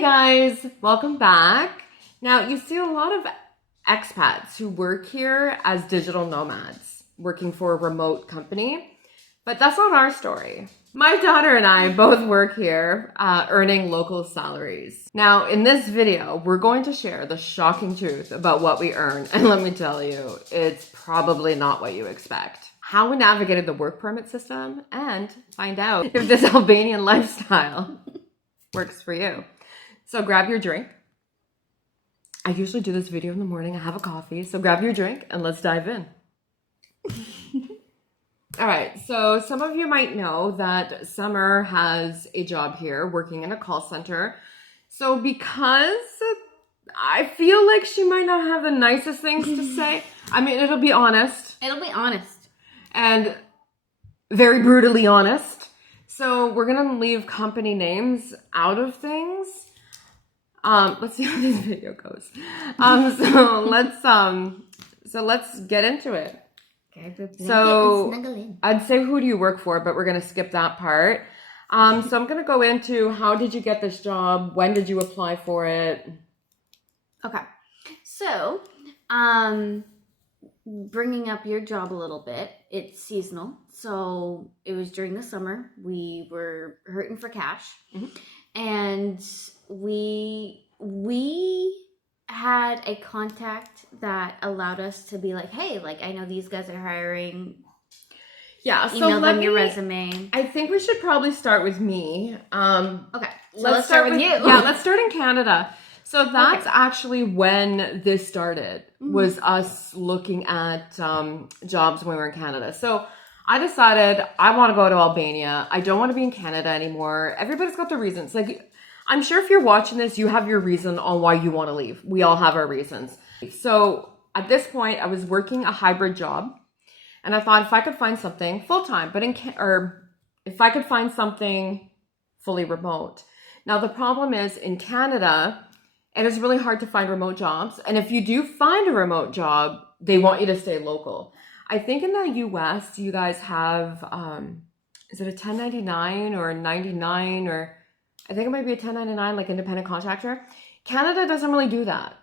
Hey guys, welcome back. Now you see a lot of expats who work here as digital nomads, working for a remote company, but that's not our story. My daughter and I both work here, earning local salaries. Now in this video, we're going to share the shocking truth about what we earn, and let me tell you, it's probably not what you expect. How we navigated the work permit system, and find out if this Albanian lifestyle works for you. So grab your drink. I usually do this video in the morning. I have a coffee. So grab your drink and let's dive in. All right. So some of you might know that Summer has a job here working in a call center. So because I feel like she might not have the nicest things to say. I mean, it'll be honest. It'll be honest. And very brutally honest. So we're going to leave company names out of things. Let's see how this video goes. So let's get into it. So I'd say who do you work for, but we're going to skip that part. So I'm going to go into how did you get this job? When did you apply for it? Okay. So, bringing up your job a little bit, it's seasonal. So it was during the summer. We were hurting for cash. Mm-hmm. And we had a contact that allowed us to be like, hey, like, I know these guys are hiring. Yeah, so email them your resume. I think we should probably start with me. Okay, so let's start with you. Yeah, let's start in Canada. So that's actually when this started, was us looking at jobs when we were in Canada. So I decided I want to go to Albania. I don't want to be in Canada anymore. Everybody's got their reasons. Like, I'm sure if you're watching this, you have your reason on why you want to leave. We all have our reasons. So at this point, I was working a hybrid job, and I thought if I could find something full-time, but if I could find something fully remote. Now, the problem is in Canada, it is really hard to find remote jobs. And if you do find a remote job, they want you to stay local. I think in the US, you guys have, is it a 1099 or a 99, or I think it might be a 1099, like independent contractor. Canada doesn't really do that.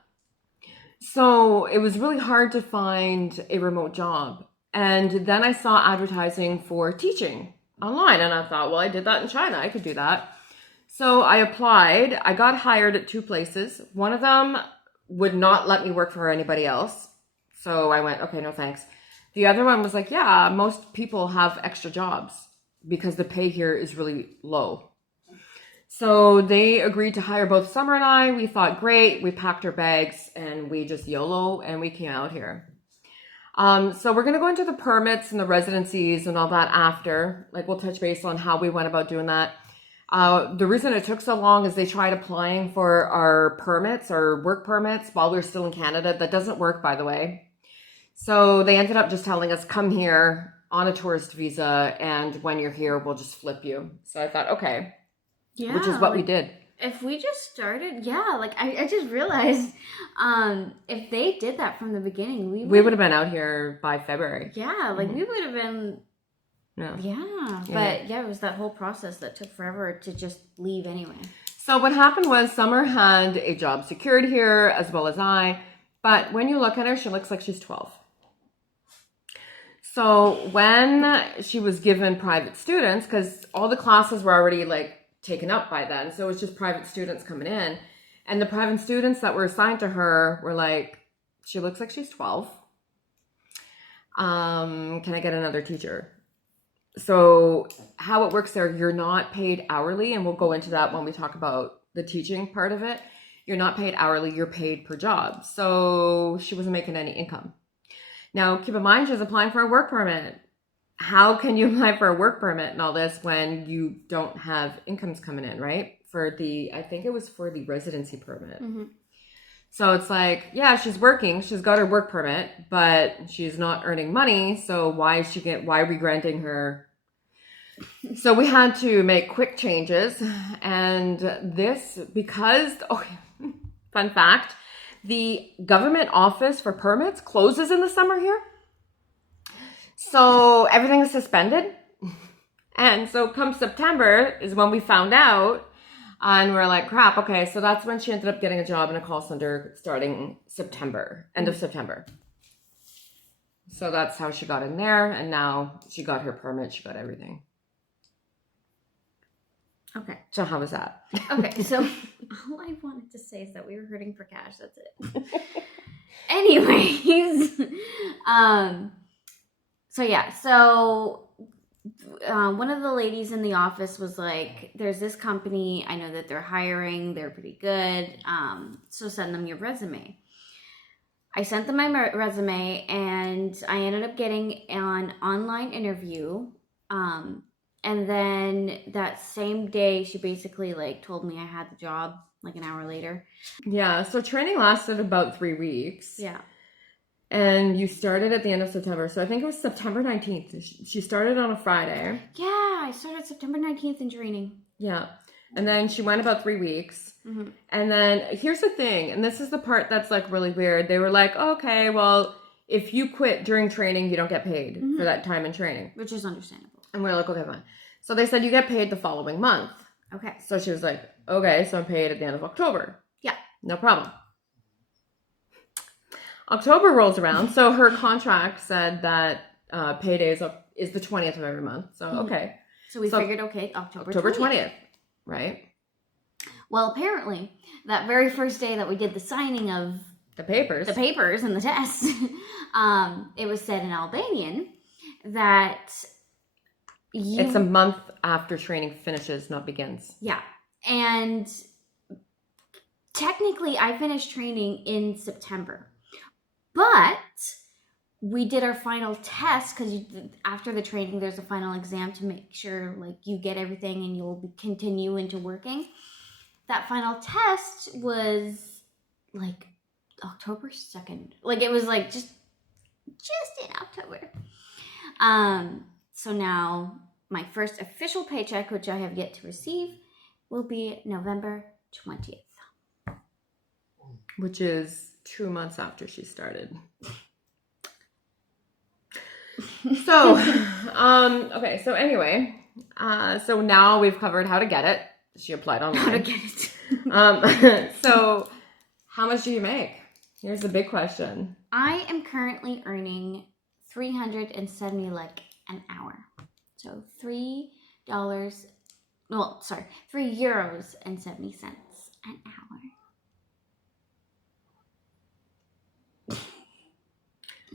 So it was really hard to find a remote job. And then I saw advertising for teaching online, and I thought, well, I did that in China. I could do that. So I applied. I got hired at 2 places. One of them would not let me work for anybody else. So I went, okay, no thanks. The other one was like, yeah, most people have extra jobs because the pay here is really low. So they agreed to hire both Summer and I. We thought, great. We packed our bags and we just YOLO and we came out here. So we're going to go into the permits and the residencies and all that after. Like, we'll touch base on how we went about doing that. The reason it took so long is they tried applying for our permits, our work permits, while we were still in Canada. That doesn't work, by the way. So they ended up just telling us, come here on a tourist visa, and when you're here, we'll just flip you. So I thought, okay. Yeah, which is what we did. If we just started, I just realized if they did that from the beginning, we would have been out here by February. Yeah, we would have been... No. Yeah, but it was that whole process that took forever to just leave anyway. So what happened was Summer had a job secured here as well as I, but when you look at her, she looks like she's 12. So when she was given private students, because all the classes were already like taken up by then, so it was just private students coming in, and the private students that were assigned to her were like, she looks like she's 12. Can I get another teacher? So how it works there, you're not paid hourly, and we'll go into that when we talk about the teaching part of it. You're not paid hourly, you're paid per job. So she wasn't making any income. Now, keep in mind, she was applying for a work permit. How can you apply for a work permit and all this when you don't have incomes coming in, right? I think it was for the residency permit. Mm-hmm. So it's like, yeah, she's working, she's got her work permit, but she's not earning money. So why are we granting her? So we had to make quick changes, and fun fact, the government office for permits closes in the summer here. So everything is suspended. And so come September is when we found out And we're like, crap, okay. So that's when she ended up getting a job in a call center starting September, end of September. So that's how she got in there. And now she got her permit. She got everything. Okay. So how was that? Okay, so all I wanted to say is that we were hurting for cash. That's it. Anyways, so one of the ladies in the office was like, there's this company, I know that they're hiring, they're pretty good, so send them your resume. I sent them my resume, and I ended up getting an online interview, and then that same day, she basically like told me I had the job like an hour later. Yeah, so training lasted about 3 weeks. Yeah. And you started at the end of September. So I think it was September 19th. She started on a Friday. Yeah, I started September 19th in training. Yeah. And then she went about 3 weeks. Mm-hmm. And then here's the thing, and this is the part that's like really weird. They were like, okay, well, if you quit during training, you don't get paid for that time in training. Which is understandable. And we're like, okay, fine. So they said you get paid the following month. Okay. So she was like, okay, so I'm paid at the end of October. Yeah. No problem. October rolls around, so her contract said that payday is the 20th of every month. So, okay. So we figured, okay, October 20th, right? Well, apparently, that very first day that we did the signing of the papers and the test, it was said in Albanian that it's a month after training finishes, not begins. Yeah. And technically, I finished training in September. But we did our final test because after the training, there's a final exam to make sure like you get everything and you'll continue into working. That final test was like October 2nd. Like it was like just in October. So now my first official paycheck, which I have yet to receive, will be November 20th. Which is 2 months after she started. So, okay, so anyway, so now we've covered how to get it. She applied online. How to get it. So how much do you make? Here's the big question. I am currently earning $370 like an hour. So €3.70 an hour.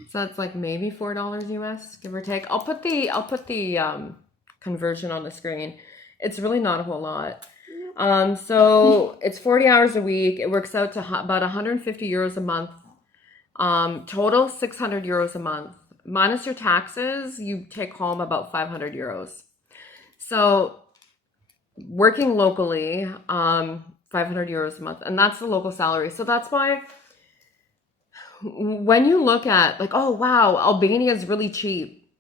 So that's like maybe $4 US, give or take. I'll put the conversion on the screen. It's really not a whole lot. So it's 40 hours a week. It works out to about 150 euros a month. Total 600 euros a month. Minus your taxes, you take home about 500 euros. So working locally, 500 euros a month, and that's the local salary. So that's why when you look at like, oh wow, Albania is really cheap.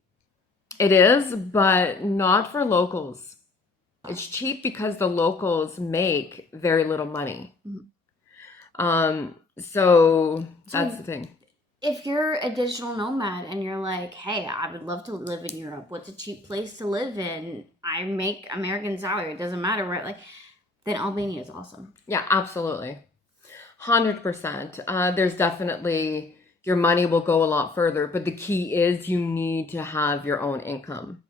It is, but not for locals. It's cheap because the locals make very little money. So that's the thing. If you're a digital nomad and you're like, hey, I would love to live in Europe. What's a cheap place to live in? I make American salary. It doesn't matter, right? Like, then Albania is awesome. Yeah, absolutely. 100%. There's definitely, your money will go a lot further, but the key is you need to have your own income.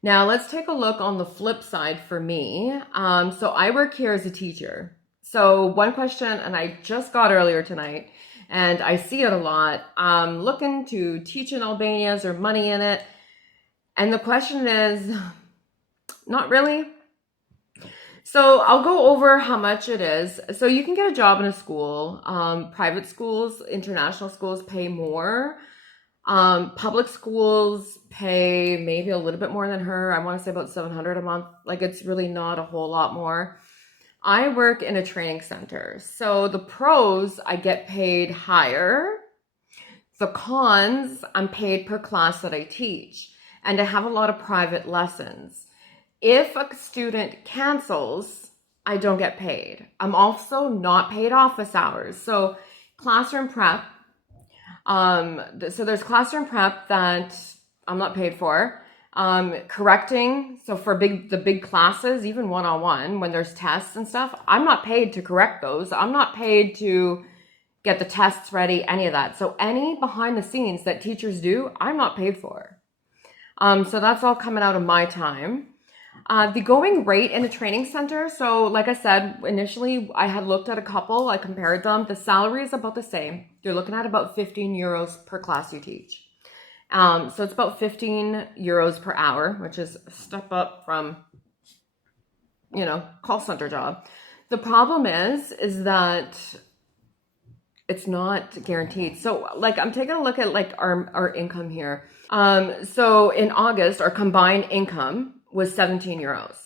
Now, let's take a look on the flip side for me. So I work here as a teacher. So one question, and I just got earlier tonight, and I see it a lot. Looking to teach in Albania, is there money in it? And the question is, not really. So I'll go over how much it is. So you can get a job in a school. Private schools, international schools pay more. Public schools pay maybe a little bit more than her. I want to say about 700 a month. Like, it's really not a whole lot more. I work in a training center. So the pros, I get paid higher. The cons, I'm paid per class that I teach. And I have a lot of private lessons. If a student cancels, I don't get paid. I'm also not paid office hours. So classroom prep. So there's classroom prep that I'm not paid for. Correcting. So for the big classes, even one-on-one, when there's tests and stuff, I'm not paid to correct those. I'm not paid to get the tests ready, any of that. So any behind the scenes that teachers do, I'm not paid for. So that's all coming out of my time. The going rate in a training center. So like I said, initially I had looked at a couple, I compared them. The salary is about the same. You're looking at about 15 euros per class you teach. So it's about 15 euros per hour, which is a step up from, call center job. The problem is that it's not guaranteed. So like I'm taking a look at like our income here. So in August, our combined income was 17 euros.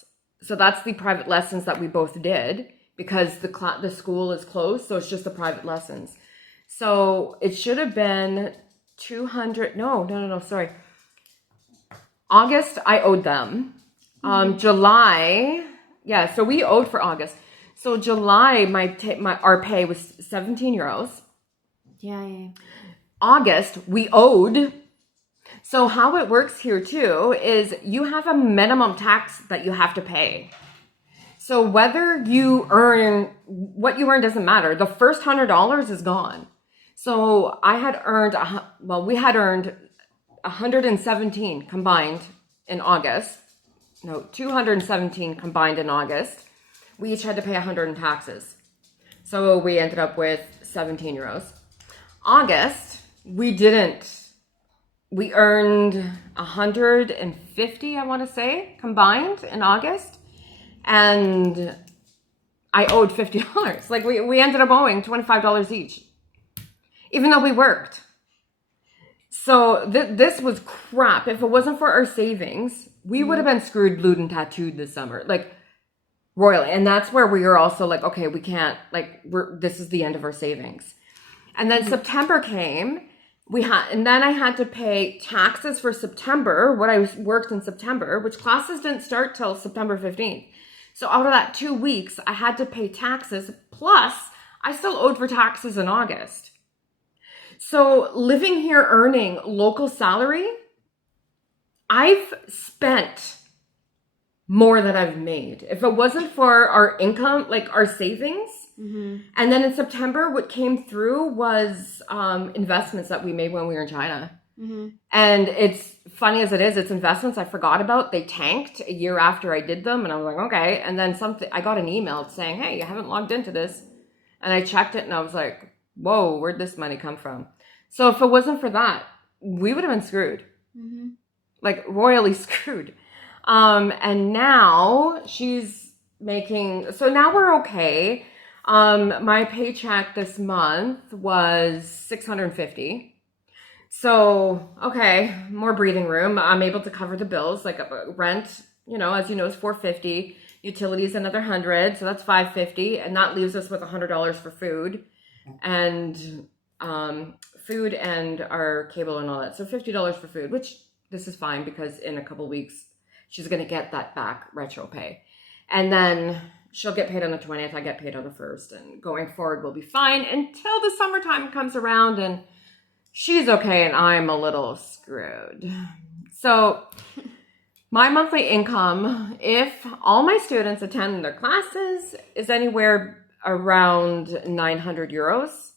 So that's the private lessons that we both did because the school is closed. So it's just the private lessons. So it should have been 200. No, sorry. August, I owed them. July, yeah, so we owed for August. So July, our pay was 17 euros. Yeah. August, we owed. So how it works here too is you have a minimum tax that you have to pay. So whether you earn, what you earn doesn't matter. The first $100 is gone. So we had earned 117 combined in August. No, 217 combined in August. We each had to pay 100 in taxes. So we ended up with 17 euros. August, we earned 150, I want to say, combined in August. And I owed $50. Like we ended up owing $25 each, even though we worked. So this was crap. If it wasn't for our savings, we would have been screwed, blued, and tattooed this summer, like royally. And that's where we were also like, okay, we can't, like, this is the end of our savings. And then September came, and then I had to pay taxes for September, what I worked in September, which classes didn't start till September 15th. So out of that 2 weeks, I had to pay taxes, plus I still owed for taxes in August. So living here earning local salary, I've spent more than I've made. If it wasn't for our income, like our savings, and then in September, what came through was investments that we made when we were in China. And it's funny as it is, it's investments I forgot about. They tanked a year after I did them, and I was like, okay. And then I got an email saying, hey, you haven't logged into this. And I checked it, and I was like, whoa, where'd this money come from? So if it wasn't for that, we would have been screwed. Like royally screwed. And now she's making, so now we're okay. My paycheck this month was 650. So, okay, more breathing room. I'm able to cover the bills, like rent, as you know, is 450, utilities another 100, so that's 550, and that leaves us with $100 for food and our cable and all that. So $50 for food, which this is fine because in a couple weeks she's going to get that back retro pay. And then she'll get paid on the 20th, I get paid on the 1st, and going forward we'll be fine until the summertime comes around and she's okay and I'm a little screwed. So my monthly income, if all my students attend their classes, is anywhere around 900 euros.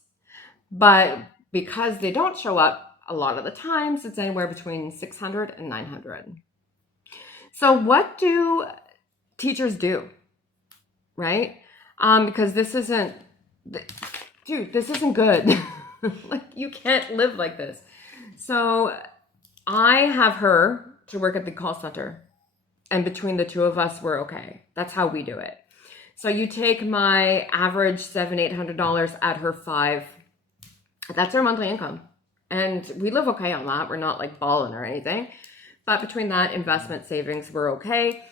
But because they don't show up a lot of the times, it's anywhere between 600 and 900. So what do teachers do, right? Because this isn't good. Like, you can't live like this. So I have her to work at the call center, and between the two of us, we're okay. That's how we do it. So you take my average $700-800, add her $500. That's our monthly income, and we live okay on that. We're not like balling or anything, but between that, investment, savings, we're okay.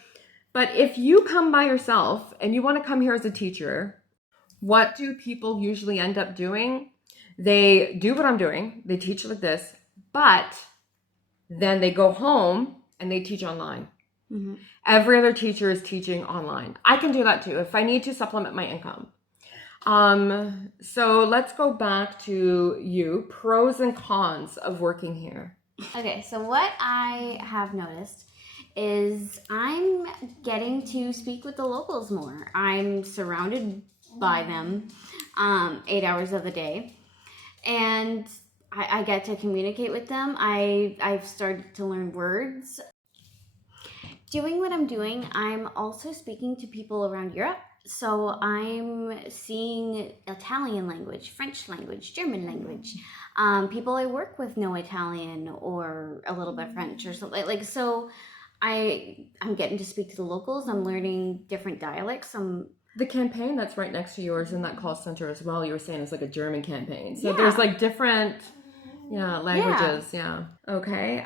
But if you come by yourself and you want to come here as a teacher, what do people usually end up doing? They do what I'm doing. They teach like this, but then they go home and they teach online. Every other teacher is teaching online. I can do that too if I need to supplement my income. So let's go back to pros and cons of working here. Okay, so what I have noticed is I'm getting to speak with the locals more. I'm surrounded by them 8 hours of the day, and I get to communicate with them. I've started to learn words. Doing what I'm doing, I'm also speaking to people around Europe. So I'm seeing Italian language, French language, German language. People I work with know Italian or a little bit French or something. Like, so I'm getting to speak to the locals. I'm learning different dialects. The campaign that's right next to yours in that call center as well, you were saying is like a German campaign. So Yeah. there's like different languages. Yeah. Okay.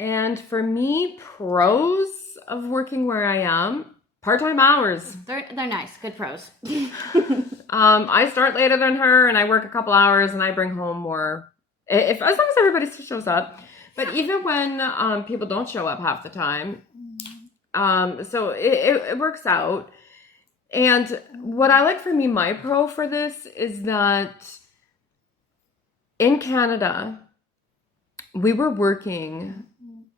And for me, pros of working where I am, part-time hours. They're nice, good pros. I start later than her and I work a couple hours and I bring home more as long as everybody shows up. But even when people don't show up half the time, so it works out. And what I like for me, my pro for this is that in Canada,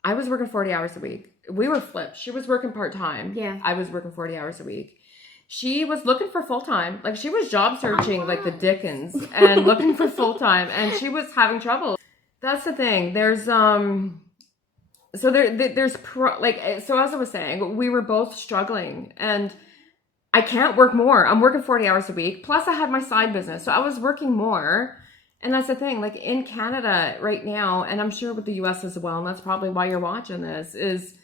I was working 40 hours a week. We were flipped. She was working part-time. Yeah. I was working 40 hours a week. She was looking for full-time. Like, she was job searching like the Dickens and looking for full-time, and she was having trouble. That's the thing. There's so as I was saying, we were both struggling, and I can't work more. I'm working 40 hours a week. Plus I had my side business. So I was working more. And that's the thing, like in Canada right now, and I'm sure with the US as well, and that's probably why you're watching this, is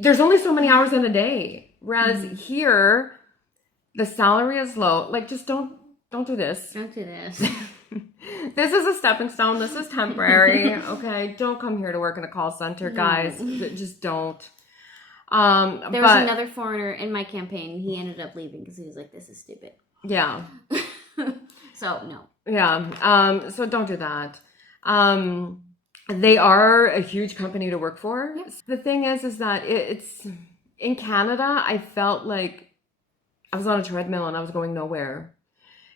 there's only so many hours in a day. Whereas here, the salary is low. Like, just don't do this. Don't do this. This is a stepping stone. This is temporary. Okay, don't come here to work in a call center, guys. Just don't. There was another foreigner in my campaign. He ended up leaving because he was like, "This is stupid." Yeah. So no. Yeah. So don't do that. They are a huge company to work for. Yep. The thing is that it's in Canada, I felt like I was on a treadmill and I was going nowhere.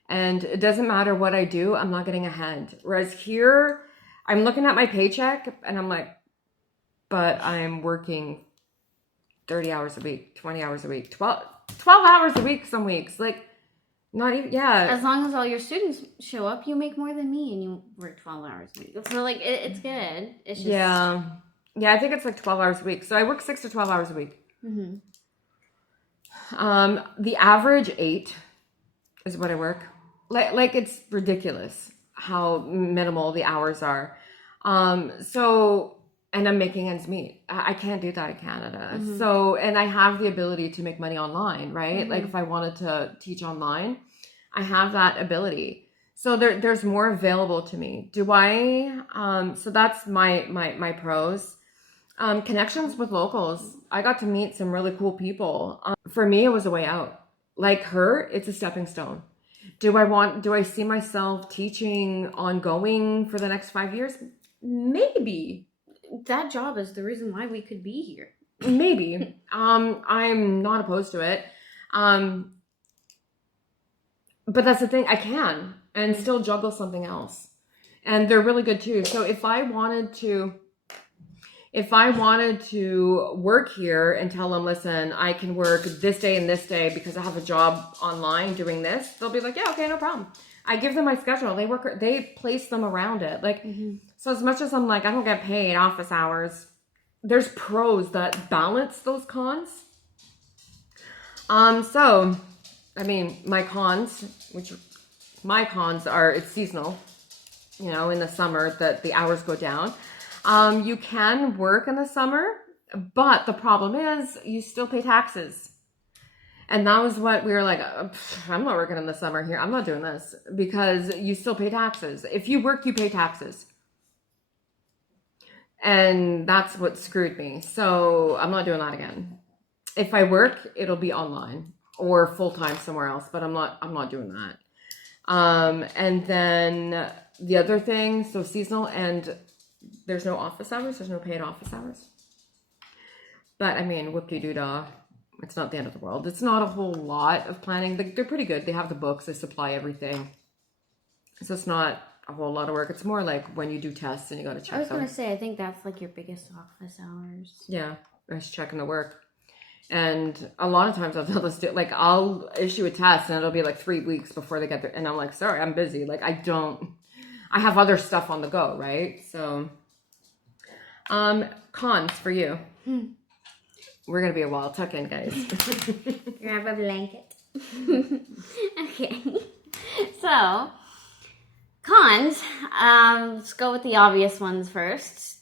And it doesn't matter what I do, I'm not getting ahead. Whereas here, I'm looking at my paycheck and I'm like, but I'm working 30 hours a week, 20 hours a week, 12 hours a week some weeks. Like, not even, yeah. As long as all your students show up, you make more than me and you work 12 hours a week. So, like, it's good. It's just... Yeah, I think it's like 12 hours a week. So I work 6 to 12 hours a week. Mm-hmm. The average 8 is what I work. Like it's ridiculous how minimal the hours are. And I'm making ends meet. I can't do that in Canada. Mm-hmm. So, and I have the ability to make money online, right? Mm-hmm. Like if I wanted to teach online, I have that ability. So there's more available to me. So that's my pros. Connections with locals. I got to meet some really cool people. For me, it was a way out. Like her, it's a stepping stone. Do I see myself teaching ongoing for the next 5 years? Maybe. That job is the reason why we could be here. Maybe. I'm not opposed to it. But that's the thing, I can and still juggle something else. And they're really good too. So if I wanted to work here and tell them, listen, I can work this day and this day because I have a job online doing this, they'll be like, yeah, okay, no problem. I give them my schedule. They place them around it. Like, mm-hmm. So as much as I'm like, I don't get paid office hours, there's pros that balance those cons. So, I mean, my cons are, it's seasonal, in the summer that the hours go down. You can work in the summer, but the problem is you still pay taxes. And that was what we were like, I'm not working in the summer here. I'm not doing this because you still pay taxes. If you work, you pay taxes. And that's what screwed me. So I'm not doing that again. If I work, it'll be online or full-time somewhere else, but I'm not doing that. And then the other thing, so seasonal, and there's no office hours. There's no paid office hours. But I mean, whoop-de-doo-dah. It's not the end of the world. It's not a whole lot of planning. They're pretty good. They have the books. They supply everything. So it's not a whole lot of work. It's more like when you do tests and you got to check I was them. going to say, I think that's like your biggest office hours. Yeah, just checking the work. And a lot of times I'll tell this, like, I'll issue a test and it'll be like 3 weeks before they get there. And I'm like, sorry, I'm busy. Like, I have other stuff on the go, right? So, cons for you. We're going to be a while. Tuck in, guys. Grab a blanket. Okay. So, cons. Let's go with the obvious ones first.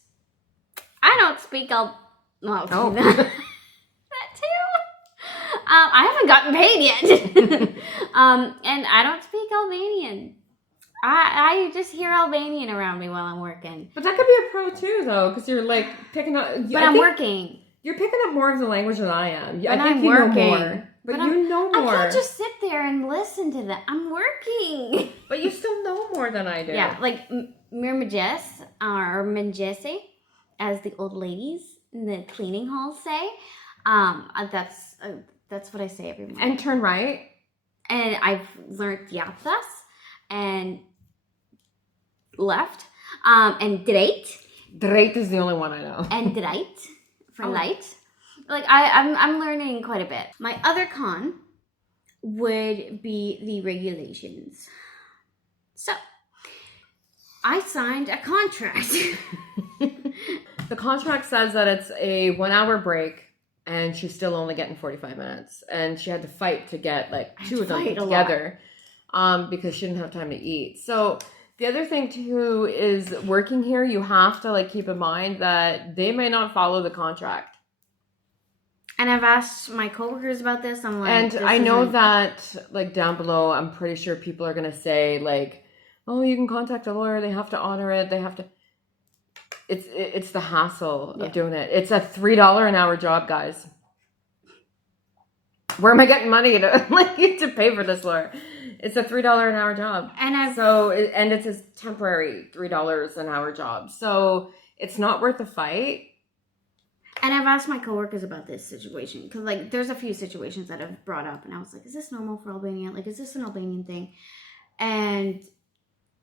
I don't speak Oh. that too. I haven't gotten paid yet. And I don't speak Albanian. I just hear Albanian around me while I'm working. But that could be a pro too, though, because you're like picking up. But I'm working. You're picking up more of the language than I am. But I think I'm you working. know more. But you know more. I can't just sit there and listen to that. I'm working. But you still know more than I do. Yeah, like Mirmajes or Minjese, as the old ladies in the cleaning halls say. That's what I say every morning. And turn right. And I've learned Yaptas and left and Dreit. Dreit is the only one I know. And Dreit for light. Like I'm learning quite a bit. My other con would be the regulations. So I signed a contract. The contract says that it's a 1 hour break and she's still only getting 45 minutes. And she had to fight to get like two of them together because she didn't have time to eat. So the other thing too is working here, you have to like keep in mind that they may not follow the contract. And I've asked my coworkers about this. I'm like, and I know that like down below, I'm pretty sure people are going to say like, oh, you can contact a lawyer. They have to honor it. They have to. It's the hassle of doing it. It's a $3 an hour job, guys. Where am I getting money to pay for this lawyer? It's a $3 an hour job. And it's a temporary $3 an hour job. So it's not worth the fight. And I've asked my coworkers about this situation because, like, there's a few situations that I've brought up, and I was like, "Is this normal for Albania? Like, is this an Albanian thing?" And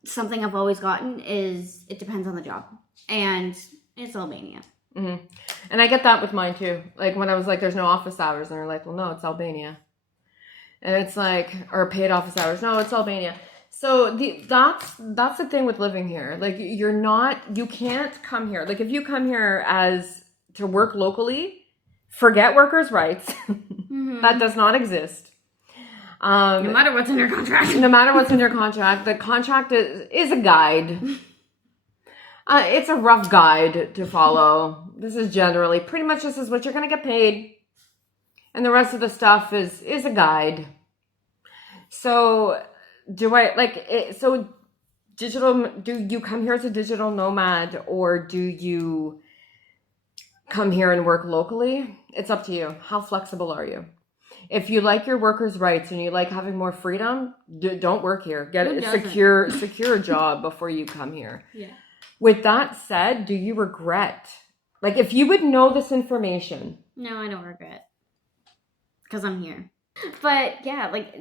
something I've always gotten is it depends on the job, and it's Albania. Mm-hmm. And I get that with mine too. Like when I was like, "There's no office hours," and they're like, "Well, no, it's Albania," and it's like, or paid office hours. No, it's Albania. So that's the thing with living here. Like you can't come here. Like if you come here to work locally, forget workers' rights. Mm-hmm. That does not exist. No matter what's in your contract. No matter what's in your contract. The contract is a guide. It's a rough guide to follow. This is generally, pretty much this is what you're going to get paid. And the rest of the stuff is a guide. So, do you come here as a digital nomad or do you come here and work locally? It's up to you. How flexible are you? If you like your workers' rights and you like having more freedom, don't work here. Get a secure job before you come here. Yeah. With that said, do you regret? Like, if you would know this information. No, I don't regret. Because I'm here. But, yeah, like,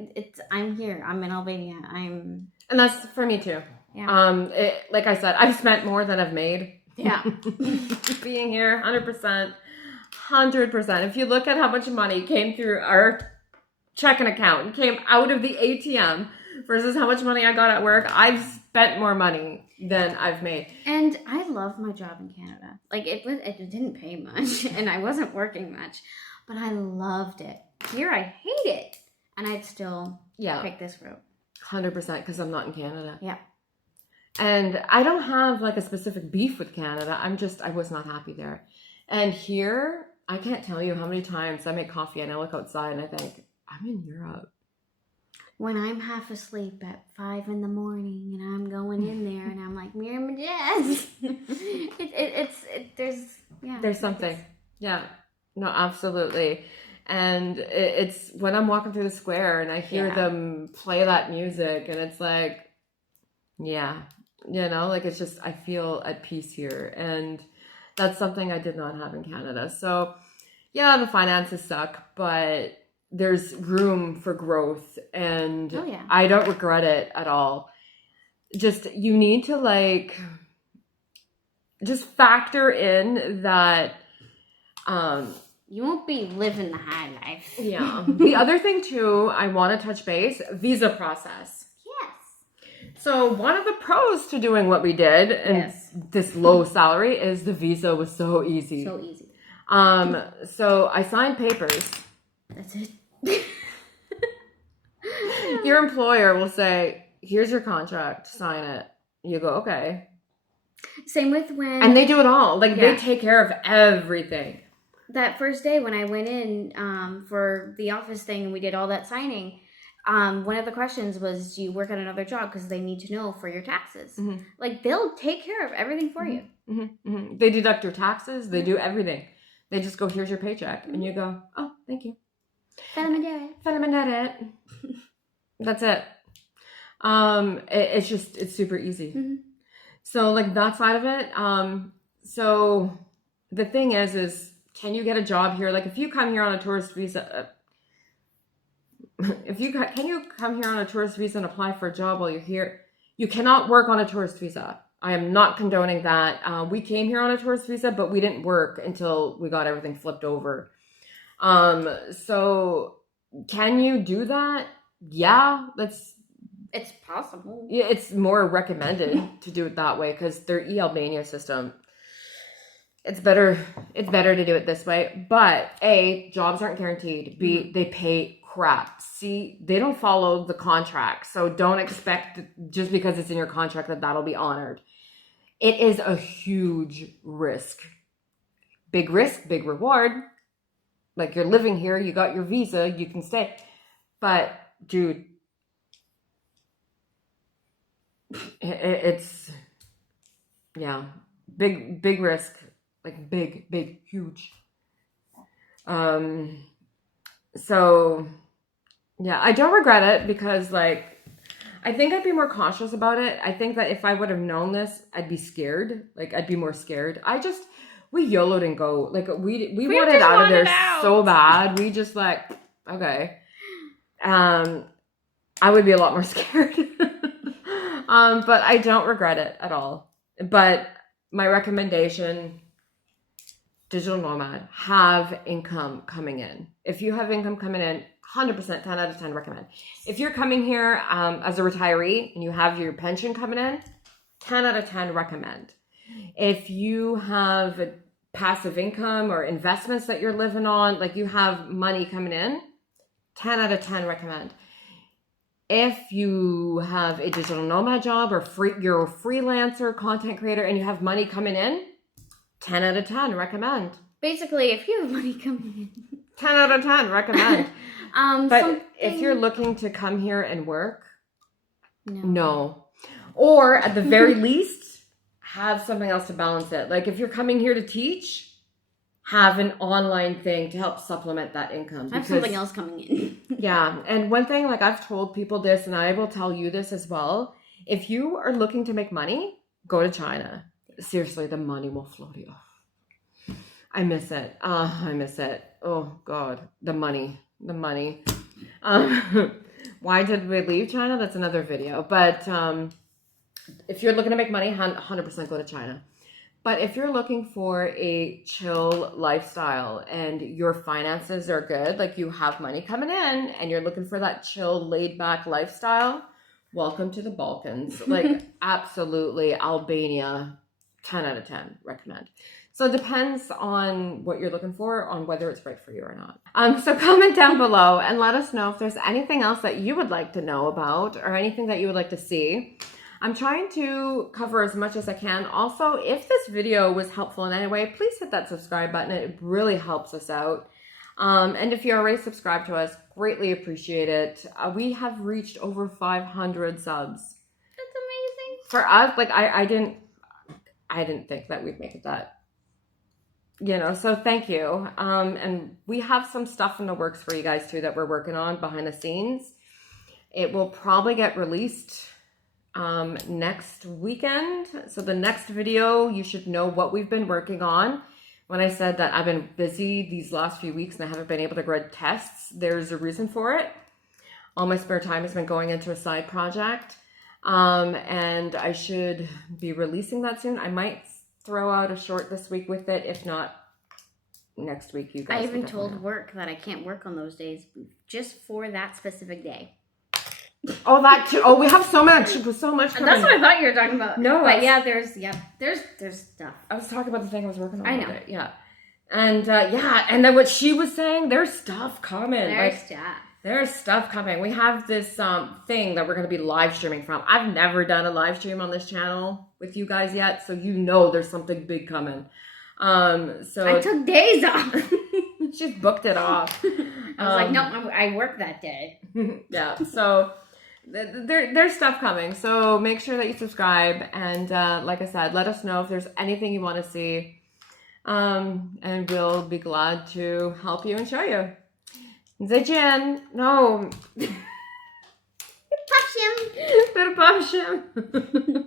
I'm here. I'm in Albania. And that's for me, too. Yeah. Like I said, I've spent more than I've made. Yeah. Being here, 100%. 100%. If you look at how much money came through our checking account and came out of the ATM versus how much money I got at work, I've spent more money than I've made. And I love my job in Canada. Like it didn't pay much and I wasn't working much, but I loved it. Here I hate it. And I'd still pick this route. 100% because I'm not in Canada. Yeah. And I don't have like a specific beef with Canada. I was not happy there. And here, I can't tell you how many times I make coffee and I look outside and I think, I'm in Europe. When I'm half asleep at 5 a.m. and I'm going in there and I'm like, Miriam Jazz. There's something. Yeah. No, absolutely. And it's when I'm walking through the square and I hear them play that music and it's like, like it's just, I feel at peace here. And that's something I did not have in Canada. So, the finances suck, but there's room for growth, and I don't regret it at all. just, you need to like, just factor in that, you won't be living the high life. yeah. The other thing too, I want to touch base, visa process. Yes. So one of the pros to doing what we did and this low salary is the visa was so easy. So easy. So I signed papers. That's it. Your employer will say, here's your contract, sign it. You go, okay. Same with when... And they do it all. Like, they take care of everything. That first day when I went in for the office thing and we did all that signing, one of the questions was, do you work at another job? Because they need to know for your taxes. Mm-hmm. Like, they'll take care of everything for you. Mm-hmm. Mm-hmm. They deduct your taxes. They do everything. They just go, here's your paycheck. And you go, oh, thank you. That's it. It's super easy. Mm-hmm. So like that side of it. So the thing is can you get a job here? Like if you come here on a tourist visa, can you come here on a tourist visa and apply for a job while you're here? You cannot work on a tourist visa. I am not condoning that. We came here on a tourist visa, but we didn't work until we got everything flipped over. So can you do that? Yeah, it's possible. Yeah, it's more recommended to do it that way because their Albania system, it's better to do it this way. But A, jobs aren't guaranteed. B, they pay crap. C, they don't follow the contract. So don't expect just because it's in your contract that that'll be honored. It is a huge risk. Big risk, big reward. Like you're living here, you got your visa, you can stay. But dude, it's big risk, like big huge. So yeah, I don't regret it because like I think I'd be more cautious about it. I think that if I would have known this, I'd be scared. Like I'd be more scared. We YOLO'd and go. Like we wanted out of there so bad. We just like, okay. I would be a lot more scared. But I don't regret it at all. But my recommendation, digital nomad, have income coming in. If you have income coming in, 100%, 10 out of 10 recommend. If you're coming here as a retiree and you have your pension coming in, 10 out of 10 recommend. If you have passive income or investments that you're living on, like you have money coming in, 10 out of 10 recommend. If you have a digital nomad job or you're a freelancer, content creator, and you have money coming in, 10 out of 10 recommend. Basically, if you have money coming in, 10 out of 10 recommend. But if you're looking to come here and work, no. Or at the very least, have something else to balance it. Like if you're coming here to teach, have an online thing to help supplement that income. Have something else coming in. Yeah. And one thing, like I've told people this, and I will tell you this as well. If you are looking to make money, go to China. Seriously, the money will flow to you. I miss it. I miss it. Oh God, the money. Why did we leave China? That's another video. But if you're looking to make money, 100% go to China. But if you're looking for a chill lifestyle and your finances are good, like you have money coming in and you're looking for that chill, laid back lifestyle, welcome to the Balkans. Like absolutely, Albania, 10 out of 10, recommend. So it depends on what you're looking for, on whether it's right for you or not. So comment down below and let us know if there's anything else that you would like to know about or anything that you would like to see. I'm trying to cover as much as I can. Also, if this video was helpful in any way, please hit that subscribe button. It really helps us out. And if you're already subscribed to us, greatly appreciate it. We have reached over 500 subs. That's amazing. For us, like I didn't think that we'd make it that. So thank you. And we have some stuff in the works for you guys too that we're working on behind the scenes. It will probably get released next weekend. So the next video, you should know what we've been working on. When I said that I've been busy these last few weeks and I haven't been able to grade tests, there's a reason for it. All my spare time has been going into a side project. And I should be releasing that soon. I might throw out a short this week with it. If not, next week you guys. I even told work that I can't work on those days just for that specific day. Oh, that too. Oh, we have so much coming. That's what I thought you were talking about. No, but yeah, there's stuff. I was talking about the thing I was working on. I know. Today. Yeah. And and then what she was saying, there's stuff coming. There's stuff coming. We have this thing that we're going to be live streaming from. I've never done a live stream on this channel with you guys yet, so there's something big coming. So I took days off. She's booked it off. I was like, no, I work that day. Yeah. So there's stuff coming. So make sure that you subscribe, and like I said, let us know if there's anything you want to see. And we'll be glad to help you and show you. Zaijian, no. Papshim. Papshim.